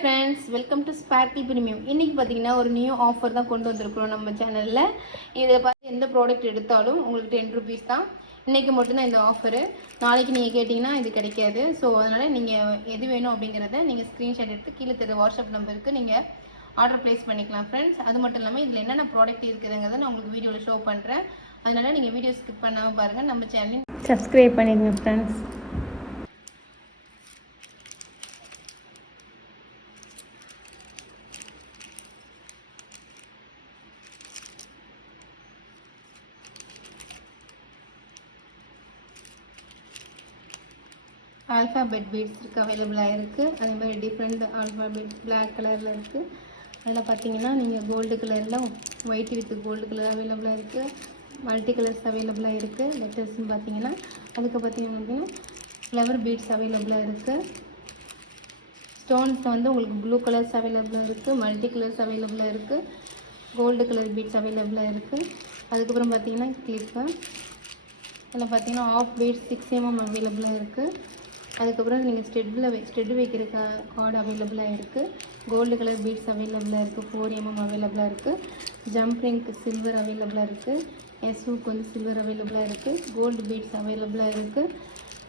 Friends, welcome to sparkle premium. இன்றைக்கி பார்த்தீங்கன்னா ஒரு நியூ ஆஃபர் தான் கொண்டு வந்திருக்கிறோம் நம்ம சேனலில். இதில் பார்த்து எந்த ப்ராடக்ட் எடுத்தாலும் உங்களுக்கு 10 rupees தான். இன்றைக்கி மட்டும்தான் இந்த ஆஃபரு. நாளைக்கு நீங்கள் கேட்டிங்கன்னா இது கிடைக்காது. ஸோ அதனால் நீங்கள் எது வேணும் அப்படிங்கிறத நீங்கள் ஸ்க்ரீன்ஷாட் எடுத்து கீழே தெரிய வாட்ஸ்அப் நம்பருக்கு நீங்கள் ஆர்டர் ப்ளேஸ் பண்ணிக்கலாம் ஃப்ரெண்ட்ஸ். அது மட்டும் இல்லாமல் இதில் என்னென்ன ப்ராடக்ட் இருக்குதுங்கிறத நான் உங்களுக்கு வீடியோவில் ஷோ பண்ணுறேன். அதனால் நீங்கள் வீடியோ ஸ்கிப் பண்ணாமல் பாருங்கள். நம்ம சேனலையும் சப்ஸ்கிரைப் பண்ணிடுங்க ஃப்ரெண்ட்ஸ். ஆல்ஃபாபெட் பீட்ஸ் இருக்குது, அவைலபிளாக இருக்குது. அதே மாதிரி டிஃப்ரெண்ட் ஆல்ஃபாபெட் பிளாக் கலரில் இருக்குது. அதில் பார்த்தீங்கன்னா நீங்கள் கோல்டு கலரில் ஒயிட் வித் கோல்டு கலர் அவைலபிளாக இருக்குது. மல்டி கலர்ஸ் அவைலபிளாக இருக்குது. லெட்டர்ஸ்னு பார்த்தீங்கன்னா பார்த்தீங்கன்னா ஃப்ளவர் பீட்ஸ் அவைலபிளாக இருக்குது. ஸ்டோன்ஸ் வந்து உங்களுக்கு ப்ளூ கலர்ஸ் அவைலபிளாக இருக்குது, மல்டி கலர்ஸ் அவைலபிளாக இருக்குது, கோல்டு கலர் பீட்ஸ் அவைலபிளாக இருக்குது. அதுக்கப்புறம் பார்த்தீங்கன்னா கிளிப்பு, அதில் பார்த்தீங்கன்னா ஆஃப் பீட்ஸ் 6 mm அவைலபிளாக இருக்குது. அதுக்கப்புறம் நீங்கள் ஸ்டெட்டு வைக்கிற கார்டு அவைலபிளாக இருக்குது. கோல்டு கலர் பீட்ஸ் அவைலபிளாக இருக்குது, 4 mm அவைலபிளாக இருக்குது. ஜம்ப் ரிங்க் சில்வர் அவைலபிளாக இருக்குது. எஸ்யூக்கு வந்து சில்வர் அவைலபிளாக இருக்குது. கோல்டு பீட்ஸ் அவைலபிளாக இருக்குது.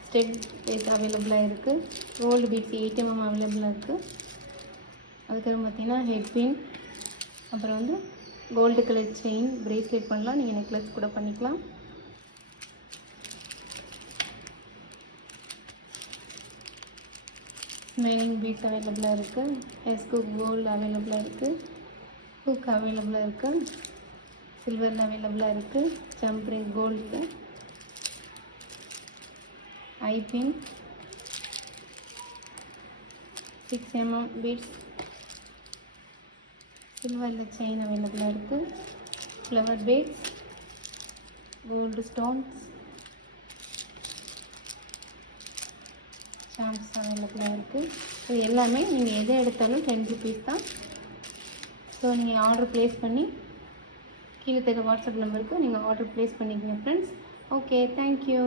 ஸ்டெட் பீட்ஸ் அவைலபிளாக இருக்குது. கோல்டு பீட்ஸ் 8 mm அவைலபிளாக இருக்குது. அதுக்கப்புறம் பார்த்தீங்கன்னா ஹெட் பின், அப்புறம் வந்து கோல்டு கலர் செயின் பிரேஸ்லெட் பண்ணலாம், நீங்கள் நெக்லஸ் கூட பண்ணிக்கலாம். ஸ்மைலிங் பீட்ஸ் அவைலபிளாக இருக்குது. எஸ்கு கோல்டு அவைலபிளாக இருக்குது. ஹூக் அவைலபிளாக இருக்குது. சில்வரில் அவைலபிளாக இருக்குது. Jump ring gold, eye pin 6 mm beads, சில்வரில் செயின் அவைலபிளாக இருக்குது. Flower beads, gold stones, charms அவைலபிளாக இருக்குது. ஸோ எல்லாமே நீங்கள் எதை எடுத்தாலும் 10 rupees தான். ஸோ நீங்கள் ஆர்டர் ப்ளேஸ் பண்ணி கீழே தெரிய வாட்ஸ்அப் நம்பருக்கு நீங்கள் ஆர்டர் ப்ளேஸ் பண்ணிக்கங்க ஃப்ரெண்ட்ஸ். Okay, thank you.